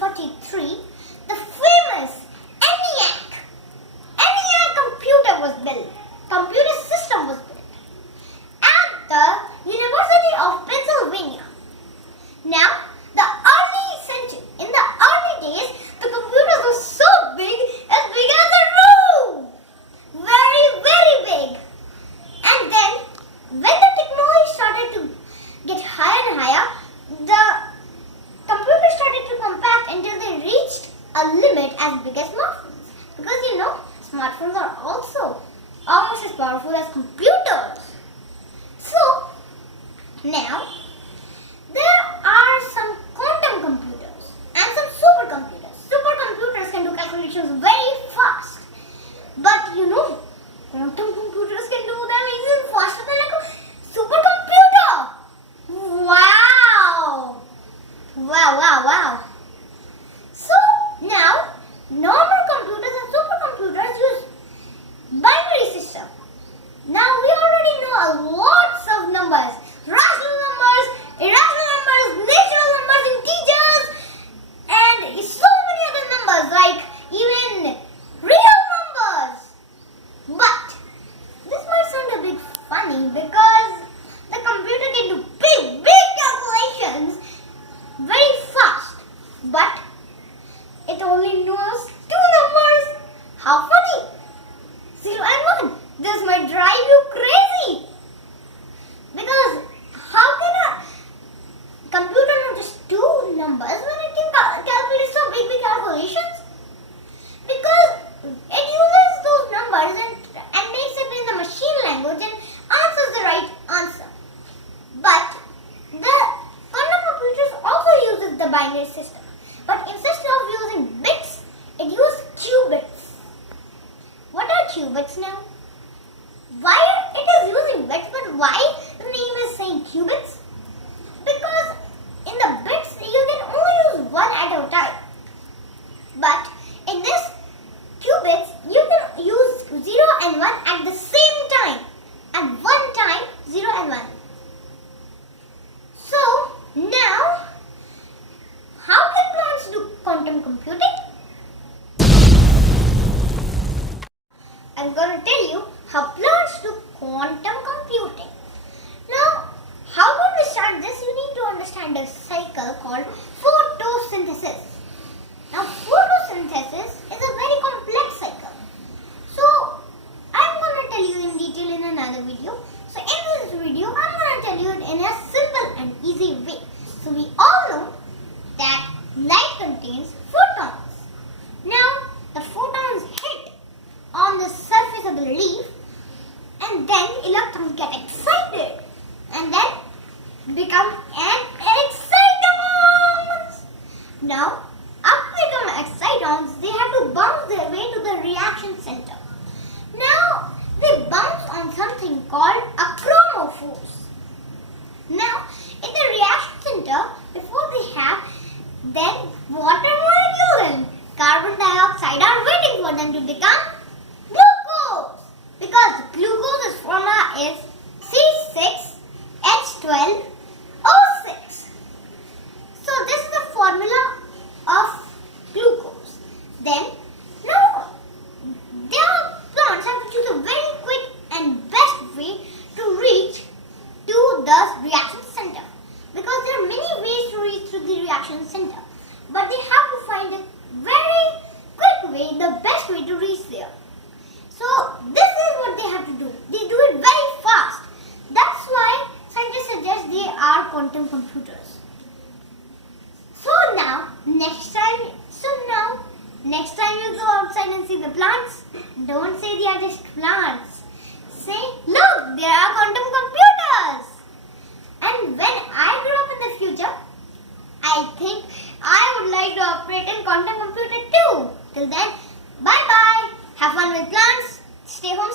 1943, the famous ENIAC computer was built. Computer system was built at the University of Pennsylvania. Now, in the early days, the computers were so big as a room. Very, very big. And then, when the technology started to get higher and higher, the computers started to compact until they reached a limit as big as smartphones. Because smartphones are also almost as powerful as computers. So, now, there are some quantum computers and some supercomputers. Supercomputers can do calculations very fast. But quantum computers can do them even faster than a supercomputer. Wow! Wow. So, now, normal computers and supercomputers use binary system. Now, we already know lots of numbers. Rational numbers, irrational numbers, natural numbers, integers, and so many other numbers like even real numbers. But this might sound a bit funny because the computer can do big calculations very fast. But it only knows two numbers. How funny! 0 and 1. This might drive you crazy. Because how can a computer know just two numbers when it can calculate so big calculations? Because it uses those numbers and makes it in the machine language and answers the right answer. But the quantum computers also uses the binary system. But instead of using bits, it uses qubits. What are qubits now? Why it is using bits, but why the name is saying qubits? Because in the bits you can only use one at a time. But in this qubits you can use 0 and 1 at the same time. At one time 0 and 1. So now how can plants do quantum computing? I'm going to tell you how plants do quantum computing. Now, how do we start this? You need to understand a cycle called photosynthesis. Now, photosynthesis is a very complex cycle. So, I'm going to tell you in detail in another video. So, in this video, I'm going to tell you it in a simple and easy way. So, we all know that light contains photons. Now, the photons hit on the surface of the leaf and then electrons get excited and then become excitons. Now, after they become excitons, they have to bounce their way to the reaction center. Now, they bounce on something called a chromophores. Now, in the reaction center, before they have then water molecules and carbon dioxide are waiting for them to become glucose. Because glucose's formula is C6H12O6. So this is the formula of glucose. Then now their plants have to choose a very quick and best way to reach to the reaction center. Because there are many ways to reach to the reaction center. But they have to find a very quick way, the best way to reach there. So this is what they have to do. They do it very fast. That's why scientists suggest they are quantum computers. So now, next time you go outside and see the plants, don't say they are just plants. Say, look, there are quantum computers. And when I grow up in the future, I think I would like to operate in quantum computer too. Till then, bye bye. Have fun with plants. Stay home.